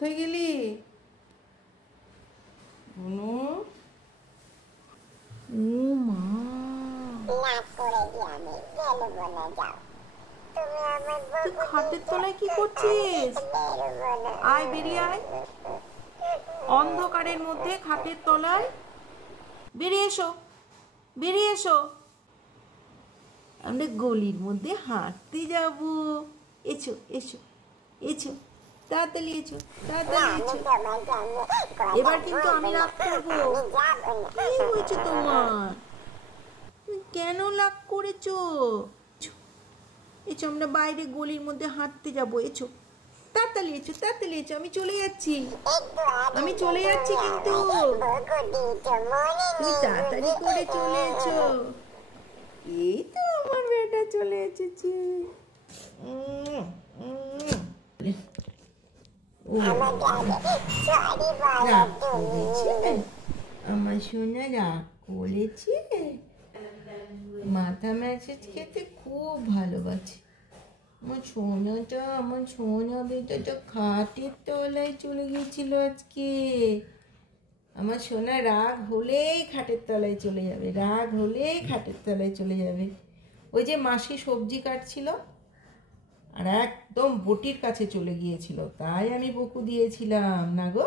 কোথায় গেলি বুনু? ও মা, তুই খাটের তলায় কি করছিস? আয়, বেরিয়ে আয়। অন্ধকারের মধ্যে খাটের তলায় বেরিয়ে এসো, বেরিয়ে এসো। আমরা গলির মধ্যে হাঁটতে যাবো। এসো এসো এসো, তাড়াতাড়ি এসো, তাড়াতাড়ি এসো। এবার কিন্তু আমি রাগ করবো। কি হয়েছে তোমার? কেন রাগ করেছো? এসো, আমরা বাইরে গলির মধ্যে হাঁটতে যাবো। এসো, তাড়াতাড়ি এসো, তাড়াতাড়ি এসো। আমি চলে যাচ্ছি, আমি চলে যাচ্ছি, কিন্তু তুমি তাড়াতাড়ি করে চলে এসো। এই তো আমার বেটা চলে এসেছে। আমার সোনা রাগ করেছে। মাথা ম্যাসেজ খেতে খুব ভালোবাসে। আমার সোনা বেটাটা খাটের তলায় চলে গেছিল আজকে। আমার সোনা রাগ হলেই খাটের তলায় চলে যাবে, রাগ হলেই খাটের তলায় চলে যাবে। ওই যে মাসি সবজি কাটছিল আর একদম বটির কাছে চলে গিয়েছিল, তাই আমি বকু দিয়েছিলাম। না গো,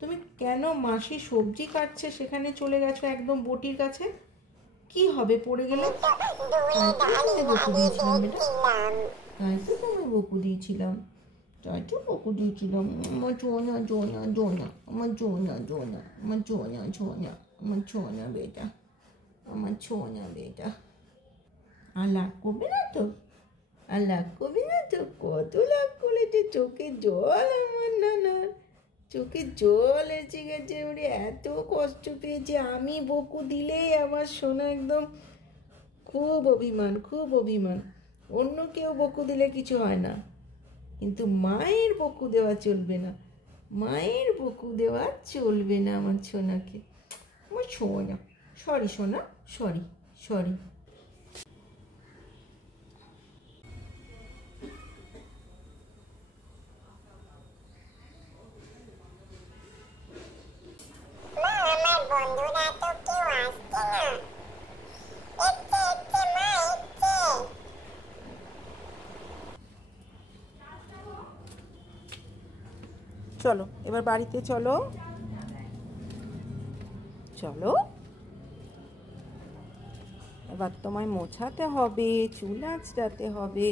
তুমি কেন মাসি সবজি কাটছে সেখানে চলে গেছো একদম বটির কাছে? কি হবে পড়ে গেলে? তাই তো তোমায় বকু দিয়েছিলাম, তাই তো বকু দিয়েছিলাম। আমার ছোনা ছোনা ছোনা, আমার ছোনা ছোনা, আমার ছোনা ছোনা, আমার ছোনা বেটা, আমার ছোনা বেটা। আর লাগ করবে না তো? আর লাগ করবে না তো? কত লাগ করলে চোখে জল আমার নানার, চোখে জল এসে গেছে। ওরে এত কষ্ট পেয়েছে। আমি বকু দিলেই আমার সোনা একদম খুব অভিমান, খুব অভিমান। অন্য কেউ বকু দিলে কিছু হয় না, কিন্তু মায়ের বকু দেওয়া চলবে না, মায়ের বকু দেওয়া চলবে না আমার সোনাকে। আমার সোনা, সরি সোনা, সরি সরি। চলো এবার বাড়িতে চলো, চলো। এবার তোমায় মোছাতে হবে, চুল আঁচড়াতে হবে।